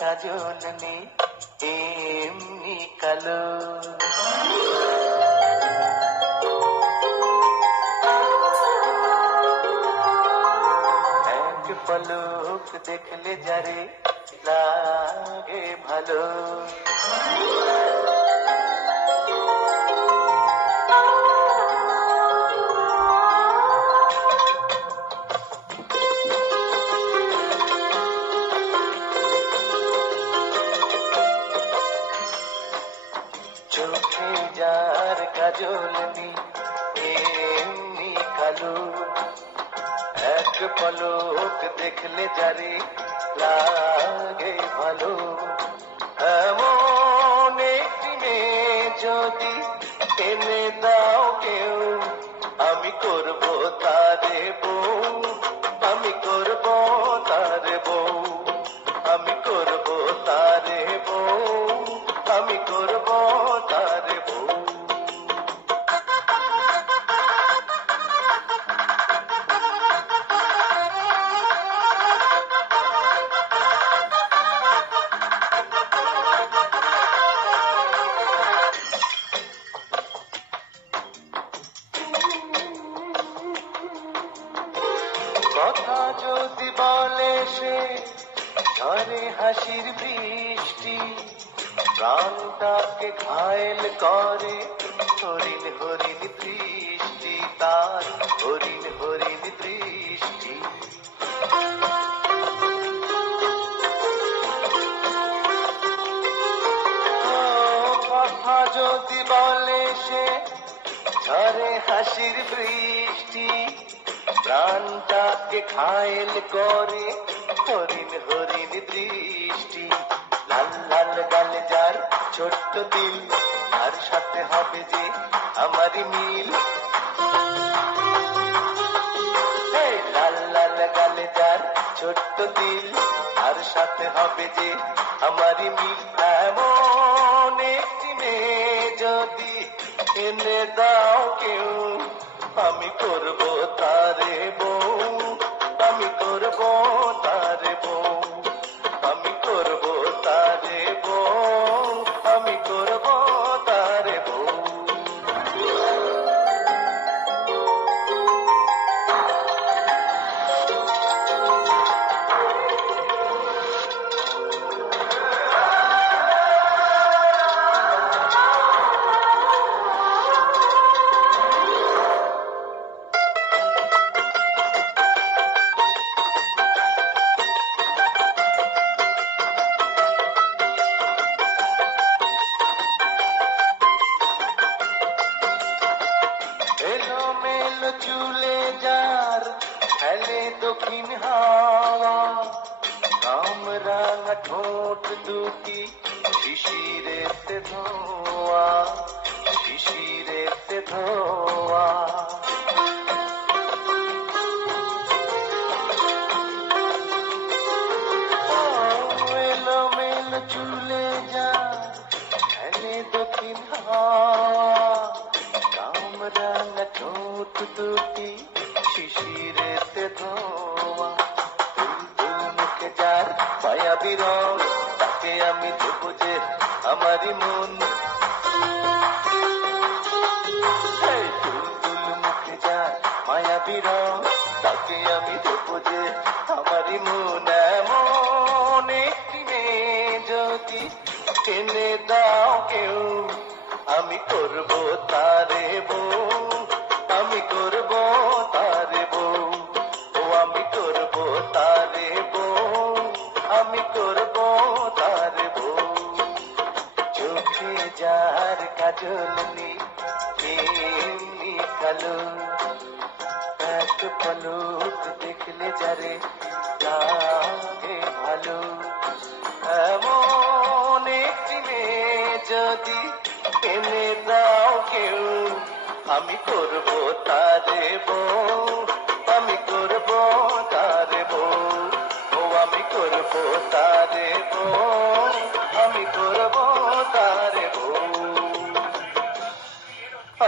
কাজল নেই এমনি কালো। এক পলক দেখলে যারে লাগে ভালো। চোখে যার কাজল নেই এমনি কালো। এক পলক দেখলে যারে লাগে ভালো। এমন একটি মেয়ে যদি এনে দাও কেউ, আমি করব তারে বউ, আমি করব তারে বউ, আমি করব তারে বউ, আমি করব তারে বউ। কথা যদি বলে সে ঝরে হাসির বৃষ্টি, প্রাণটাকে ঘায়েল করে হরিণ হরিণ দৃষ্টি, তার হরিণ হরিণ দৃষ্টি। কথা যদি বলে সে ঝরে হাসির বৃষ্টি, প্রাণটাকে ঘায়েল করে হরিণ হরিণ দৃষ্টি। লাল লাল গালে যার ছোট্ট দিল, তার সাথে হবে যে আমারই মিল। লাল লাল গালে যার ছোট্ট দিল, তার সাথে হবে যে আমারই মিল। এমন একটি মেয়ে যদি এনে দাও কেউ, আমি করব তারে বউ, আমি করব তারে বউ, আমি করব তারে বউ, আমি করব তারে বউ। এলোমেলো চুলে যার হেলে দক্ষিণ হাওয়া, কামরাঙা ঠোঁট দুটি শিশিরেতে ধোয়া, শিশিরেতে ধোয়া। এলোমেলো চুলে যার হেলে দক্ষিণ হাওয়া, কামরাঙা ঠোঁট দুটি শিশিরেতে ধোয়া। তুই মুখে যার মায়াবী রং, তাকে আমি দেব যে আমারই মন। তুল মুখে যার মায়াবী রং, তাকে আমি দেব যে আমারই মন। এমন একটি মেয়ে যদি এনে দাও কেউ, আমি করব তারে বউ, আমি করব তারে বউ, ও আমি করব তারে বউ, আমি করব তারে বউ। চোখে যার কাজল নেই এমনি কালো। এক পলক দেখলে যারে লাগে ভালো। এমন একটি মেয়ে যদি এনে দাও কেউ, আমি করব তারে বউ, আমি করব তারে বউ, ও আমি করব তারে বউ, আমি করব তারে